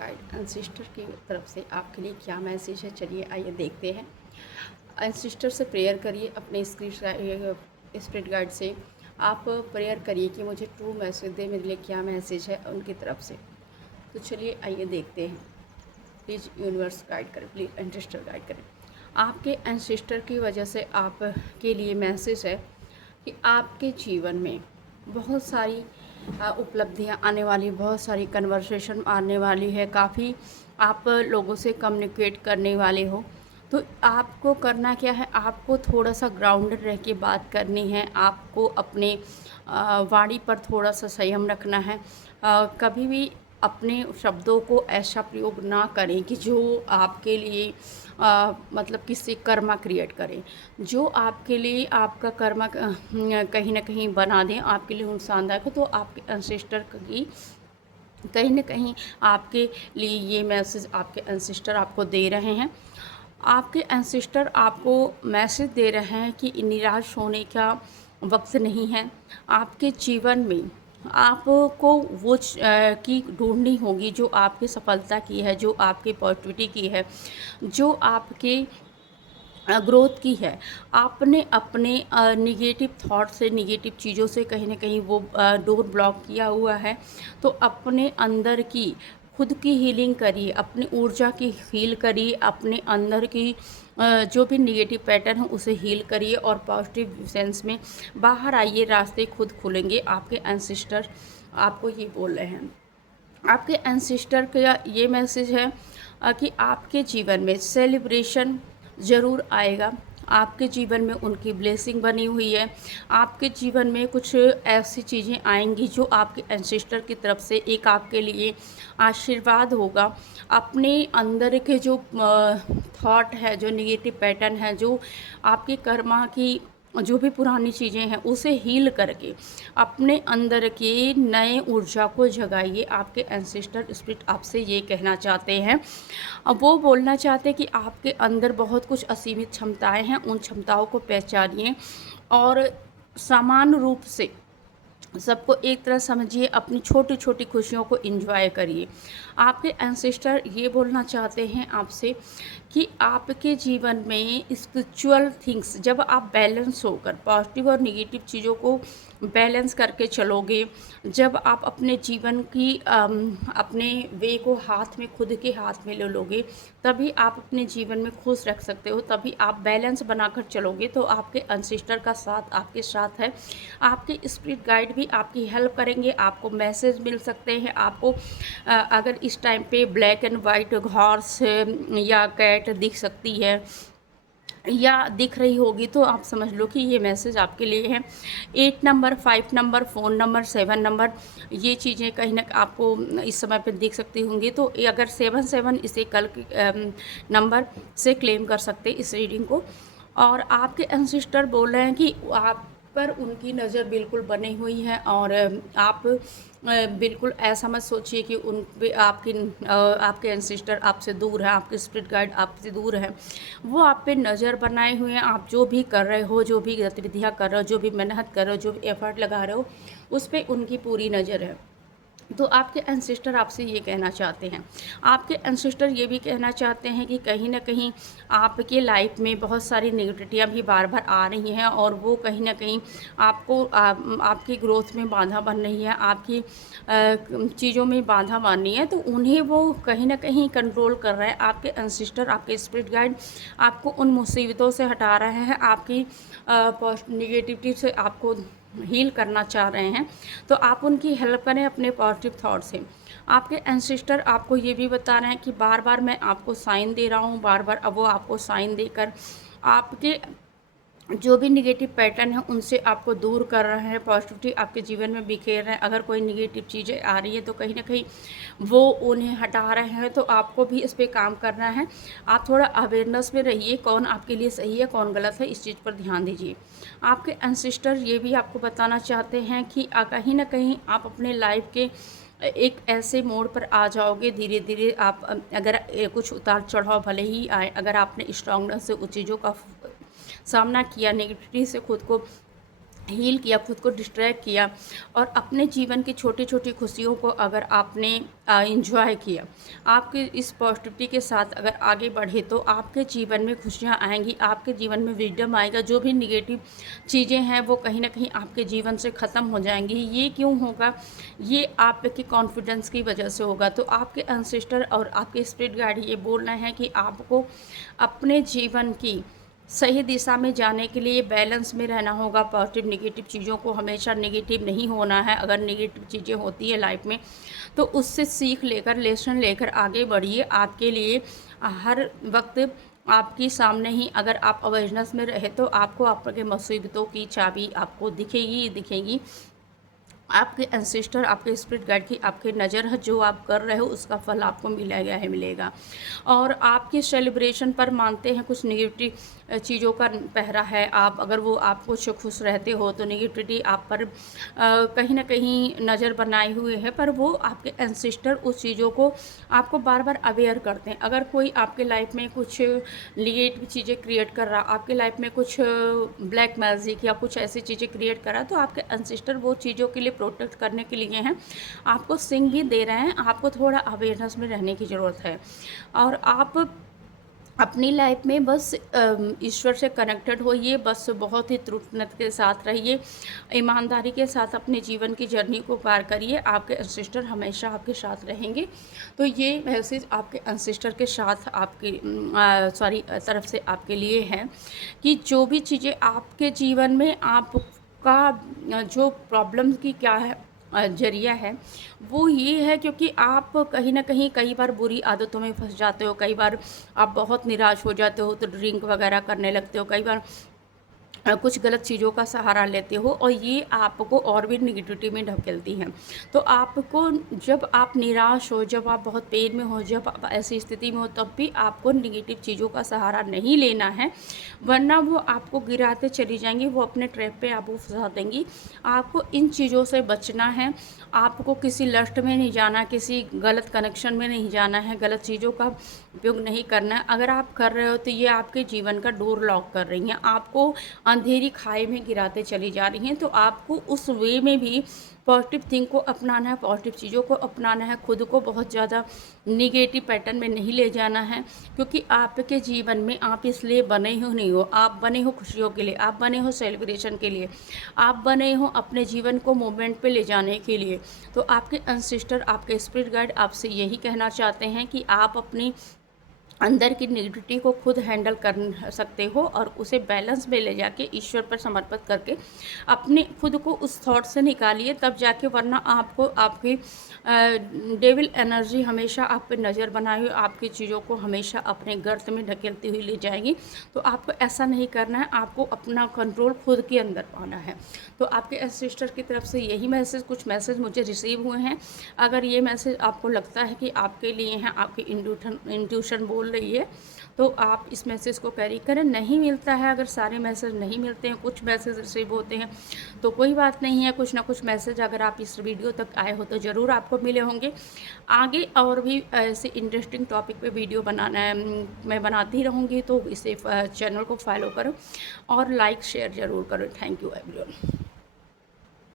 Guide ancestor की तरफ से आपके लिए क्या मैसेज है, चलिए आइए देखते हैं। एंसिस्टर से प्रेयर करिए, अपने स्पिरिट गाइड से आप प्रेयर करिए कि मुझे ट्रू मैसेज दे, मेरे लिए क्या मैसेज है उनकी तरफ से। तो चलिए आइए देखते हैं। प्लीज़ यूनिवर्स गाइड करें, प्लीज़ एंसिस्टर गाइड करें। आपके एंसिस्टर की वजह से आपके लिए मैसेज है कि आपके जीवन में बहुत सारी उपलब्धियां आने वाली, बहुत सारी कन्वर्सेशन आने वाली है, काफ़ी आप लोगों से कम्युनिकेट करने वाले हो। तो आपको करना क्या है, आपको थोड़ा सा ग्राउंडेड रह के बात करनी है, आपको अपने वाणी पर थोड़ा सा संयम रखना है। कभी भी अपने शब्दों को ऐसा प्रयोग ना करें कि जो आपके लिए मतलब किसी कर्मा क्रिएट करें, जो आपके लिए आपका कर्मा कहीं ना कहीं बना दें, आपके लिए नुकसानदायक हो। तो आपके एंसेस्टर की कहीं ना कहीं आपके लिए ये मैसेज आपके एंसेस्टर आपको दे रहे हैं। आपके एंसेस्टर आपको मैसेज दे रहे हैं कि निराश होने का वक्त नहीं है। आपके जीवन में आपको वो की ढूंढनी होगी जो आपकी सफलता की है, जो आपकी पॉजिटिविटी की है, जो आपके ग्रोथ की है। आपने अपने निगेटिव थॉट से, निगेटिव चीज़ों से कहीं ना कहीं वो डोर ब्लॉक किया हुआ है। तो अपने अंदर की खुद की हीलिंग करिए, अपनी ऊर्जा की हील करिए, अपने अंदर की जो भी निगेटिव पैटर्न है उसे हील करिए और पॉजिटिव सेंस में बाहर आइए। रास्ते खुद खुलेंगे। आपके एंसिस्टर आपको ये बोल रहे हैं। आपके एंसिस्टर का ये मैसेज है कि आपके जीवन में सेलिब्रेशन ज़रूर आएगा। आपके जीवन में उनकी ब्लेसिंग बनी हुई है। आपके जीवन में कुछ ऐसी चीज़ें आएंगी जो आपके एंसेस्टर की तरफ से एक आपके लिए आशीर्वाद होगा। अपने अंदर के जो थॉट है, जो नेगेटिव पैटर्न है, जो आपके कर्मा की जो भी पुरानी चीज़ें हैं उसे हील करके अपने अंदर के नए ऊर्जा को जगाइए। आपके एंसेस्टर स्पिरिट आपसे ये कहना चाहते हैं। अब वो बोलना चाहते हैं कि आपके अंदर बहुत कुछ असीमित क्षमताएं हैं, उन क्षमताओं को पहचानिए और समान रूप से सबको एक तरह समझिए, अपनी छोटी छोटी खुशियों को एंजॉय करिए। आपके एंसेस्टर ये बोलना चाहते हैं आपसे कि आपके जीवन में स्पिरिचुअल थिंग्स जब आप बैलेंस होकर पॉजिटिव और नेगेटिव चीज़ों को बैलेंस करके चलोगे, जब आप अपने जीवन की अपने वे को हाथ में, खुद के हाथ में ले लोगे, तभी आप अपने जीवन में खुश रख सकते हो। तभी आप बैलेंस बनाकर चलोगे। तो आपके एंसेस्टर का साथ आपके साथ है। आपके स्पिरिट गाइड भी आपकी हेल्प करेंगे। आपको मैसेज मिल सकते हैं। आपको अगर इस टाइम पे ब्लैक एंड वाइट हॉर्स या कैट दिख सकती है या दिख रही होगी, तो आप समझ लो कि ये मैसेज आपके लिए है। 8 नंबर, 5 नंबर, 4 नंबर, 7 नंबर, ये चीज़ें कहीं ना आपको इस समय पे दिख सकती होंगी। तो अगर 7 इसे कल नंबर से क्लेम कर सकते इस रीडिंग को। और आपके एंसेस्टर बोल रहे हैं कि आप पर उनकी नज़र बिल्कुल बनी हुई है और आप बिल्कुल ऐसा मत सोचिए कि उन पे आपके एंसेस्टर आपसे दूर है, आपके स्पिरिट गाइड आपसे दूर है। वो आप पे नज़र बनाए हुए हैं। आप जो भी कर रहे हो, जो भी गतिविधियाँ कर रहे हो, जो भी मेहनत कर रहे हो, जो भी एफर्ट लगा रहे हो, उस पर उनकी पूरी नज़र है। तो आपके एंसेस्टर आपसे ये कहना चाहते हैं। आपके एंसेस्टर ये भी कहना चाहते हैं कि कहीं ना कहीं आपके लाइफ में बहुत सारी नेगेटिविटियाँ भी बार बार आ रही हैं और वो कहीं ना कहीं आपको आपकी ग्रोथ में बाधा बन रही है, आपकी चीज़ों में बाधा बन रही है। तो उन्हें वो कहीं ना कहीं कंट्रोल कर रहे हैं। आपके एंसेस्टर, आपके स्पिरिट गाइड आपको उन मुसीबतों से हटा रहे हैं, आपकी निगेटिविटी से आपको हील करना चाह रहे हैं। तो आप उनकी हेल्प करें अपने पॉजिटिव थॉट से। आपके एंसेस्टर आपको ये भी बता रहे हैं कि बार बार मैं आपको साइन दे रहा हूँ, बार बार अब वो आपको साइन देकर आपके जो भी निगेटिव पैटर्न है उनसे आपको दूर कर रहे हैं, पॉजिटिविटी आपके जीवन में बिखेर रहे हैं। अगर कोई निगेटिव चीज़ें आ रही है तो कहीं ना कहीं वो उन्हें हटा रहे हैं। तो आपको भी इस पर काम करना है। आप थोड़ा अवेयरनेस में रहिए, कौन आपके लिए सही है, कौन गलत है, इस चीज़ पर ध्यान दीजिए। आपके एंसेस्टर ये भी आपको बताना चाहते हैं कि कहीं ना कहीं आप अपने लाइफ के एक ऐसे मोड़ पर आ जाओगे, धीरे धीरे आप अगर कुछ उतार चढ़ाव भले ही आए, अगर आपने स्ट्रांगनेस से उन चीज़ों का सामना किया, नेगेटिविटी से खुद को हील किया, खुद को डिस्ट्रैक्ट किया और अपने जीवन की छोटी छोटी खुशियों को अगर आपने इंजॉय किया, आपके इस पॉजिटिविटी के साथ अगर आगे बढ़े तो आपके जीवन में खुशियाँ आएंगी, आपके जीवन में विजडम आएगा। जो भी निगेटिव चीज़ें हैं वो कहीं ना कहीं आपके जीवन से ख़त्म हो जाएंगी। ये क्यों होगा? ये आपके कॉन्फिडेंस की वजह से होगा। तो आपके एंसेस्टर और आपके स्पिरिट गाइड ये बोल रहे हैं कि आपको अपने जीवन की सही दिशा में जाने के लिए बैलेंस में रहना होगा। पॉजिटिव नेगेटिव चीज़ों को हमेशा नेगेटिव नहीं होना है। अगर नेगेटिव चीज़ें होती है लाइफ में तो उससे सीख लेकर, लेसन लेकर आगे बढ़िए। आपके लिए हर वक्त आपके सामने ही अगर आप अवेयरनेस में रहे तो आपको आपके मुसीबतों की चाबी आपको दिखेगी ही दिखेगी। आपके एंसेस्टर, आपके स्पिरिट गाइड की आपके नज़र है, जो आप कर रहे हो उसका फल आपको मिलेगा ही मिलेगा। और आपके सेलिब्रेशन पर मानते हैं कुछ नेगेटिव चीज़ों का पहरा है। आप अगर वो आप कुछ खुश रहते हो तो नेगेटिविटी आप पर कहीं ना कहीं नज़र बनाए हुए है, पर वो आपके एंसेस्टर उस चीज़ों को आपको बार बार अवेयर करते हैं। अगर कोई आपके लाइफ में कुछ नेगेटिव चीज़ें क्रिएट कर रहा, आपके लाइफ में कुछ ब्लैक मैजिक या कुछ ऐसी चीज़ें क्रिएट कर रहा, तो आपके एंसेस्टर वो चीज़ों के लिए प्रोटेक्ट करने के लिए हैं। आपको सिंग भी दे रहे हैं, आपको थोड़ा अवेयरनेस में रहने की ज़रूरत है। और आप अपनी लाइफ में बस ईश्वर से कनेक्टेड होइए, बस बहुत ही त्रुटनत के साथ रहिए, ईमानदारी के साथ अपने जीवन की जर्नी को पार करिए। आपके एंसेस्टर हमेशा आपके साथ रहेंगे। तो ये मैसेज आपके एंसेस्टर के साथ आपकी तरफ से आपके लिए है कि जो भी चीज़ें आपके जीवन में आपका जो प्रॉब्लम की क्या है ज़रिया है, वो ये है क्योंकि आप कहीं न कहीं कई बार बुरी आदतों में फँस जाते हो, कई बार आप बहुत निराश हो जाते हो तो ड्रिंक वगैरह करने लगते हो, कई बार कुछ गलत चीज़ों का सहारा लेते हो और ये आपको और भी निगेटिविटी में ढकेलती हैं। तो आपको जब आप निराश हो, जब आप बहुत पेन में हो, जब आप ऐसी स्थिति में हो, तब भी आपको निगेटिव चीज़ों का सहारा नहीं लेना है, वरना वो आपको गिराते चली जाएंगी, वो अपने ट्रैप पे आपको फंसा देंगी। आपको इन चीज़ों से बचना है। आपको किसी लस्ट में नहीं जाना, किसी गलत कनेक्शन में नहीं जाना है, गलत चीज़ों का उपयोग नहीं करना है। अगर आप कर रहे हो तो ये आपके जीवन का डोर लॉक कर रही हैं, आपको अंधेरी खाई में गिराते चली जा रही हैं। तो आपको उस वे में भी पॉजिटिव थिंग को अपनाना है, पॉजिटिव चीज़ों को अपनाना है, खुद को बहुत ज़्यादा निगेटिव पैटर्न में नहीं ले जाना है। क्योंकि आपके जीवन में आप इसलिए बने हो नहीं हो, आप बने हो खुशियों के लिए, आप बने हो सेलिब्रेशन के लिए, आप बने हो अपने जीवन को मूवमेंट पे ले जाने के लिए। तो आपके एंसेस्टर, आपके स्पिरिट गाइड आपसे यही कहना चाहते हैं कि आप अपनी अंदर की नेगेटिविटी को खुद हैंडल कर सकते हो और उसे बैलेंस में ले जाके ईश्वर पर समर्पित करके अपने खुद को उस थॉट से निकालिए, तब जाके, वरना आपको आपकी डेविल एनर्जी हमेशा आप पे नज़र बनाए हुए आपकी चीज़ों को हमेशा अपने गर्त में ढकेलती हुई ले जाएगी। तो आपको ऐसा नहीं करना है, आपको अपना कंट्रोल खुद के अंदर पाना है। तो आपके एंसेस्टर की तरफ से यही कुछ मैसेज मुझे रिसीव हुए हैं। अगर ये मैसेज आपको लगता है कि आपके लिए हैं, आपकी इंट्यूशन बोल रही है, तो आप इस मैसेज को कैरी करें। नहीं मिलता है, अगर सारे मैसेज नहीं मिलते हैं, कुछ मैसेज रिसीव होते हैं तो कोई बात नहीं है, कुछ ना कुछ मैसेज अगर आप इस वीडियो तक आए हो तो ज़रूर आपको मिले होंगे। आगे और भी ऐसे इंटरेस्टिंग टॉपिक पे वीडियो मैं बनाती रहूँगी, तो इसे चैनल को फॉलो करो और लाइक शेयर ज़रूर करो। Thank you everyone.